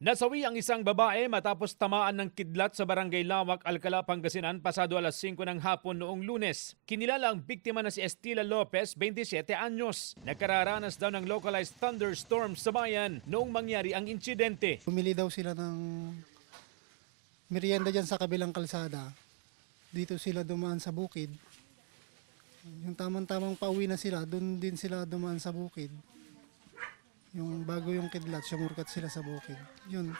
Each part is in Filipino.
Nasawi ang isang babae matapos tamaan ng kidlat sa Barangay Lawak, Alcala, Pangasinan pasado alas 5 ng hapon noong Lunes. Kinilala ang biktima na si Estila Lopez, 27 anyos. Nagkararanas daw ng localized thunderstorm sa bayan noong mangyari ang insidente. Bumili daw sila ng merienda dyan sa kabilang kalsada. Dito sila dumaan sa bukid. Yung tamang-tamang pauwi na sila, doon din sila dumaan sa bukid. Yung bago yung kidlat, sumurkat sila sa bukid. Yun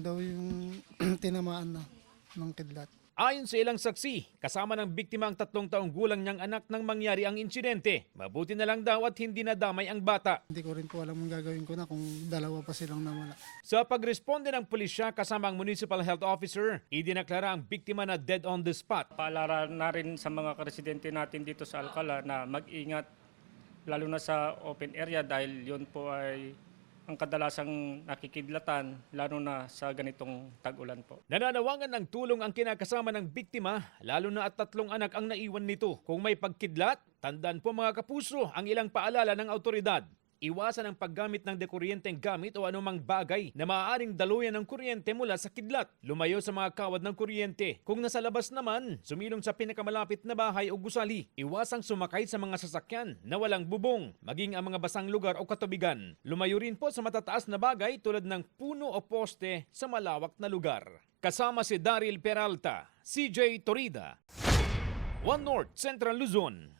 daw yung tinamaan na ng kidlat. Ayon sa ilang saksi, kasama ng biktima ang 3 taong gulang niyang anak nang mangyari ang insidente. Mabuti na lang daw at hindi nadamay ang bata. Hindi ko rin po alam ang gagawin ko na kung dalawa pa silang nawala. Sa pagresponde ng pulisya kasama ang Municipal Health Officer, idineklara ang biktima na dead on the spot. Paalala na rin sa mga residente natin dito sa Alcala na mag-ingat lalo na sa open area dahil yun po ay ang kadalasang nakikidlatan lalo na sa ganitong tag-ulan po. Nananawagan ng tulong ang kinakasama ng biktima, lalo na at 3 anak ang naiwan nito. Kung may pagkidlat, tandaan po mga kapuso ang ilang paalala ng autoridad. Iwasan ang paggamit ng dekuryenteng gamit o anumang bagay na maaaring daluyan ng kuryente mula sa kidlat. Lumayo sa mga kawad ng kuryente. Kung nasa labas naman, sumilong sa pinakamalapit na bahay o gusali. Iwasang sumakay sa mga sasakyan na walang bubong, maging ang mga basang lugar o katubigan. Lumayo rin po sa matataas na bagay tulad ng puno o poste sa malawak na lugar. Kasama si Daryl Peralta, CJ Torida, One North Central Luzon.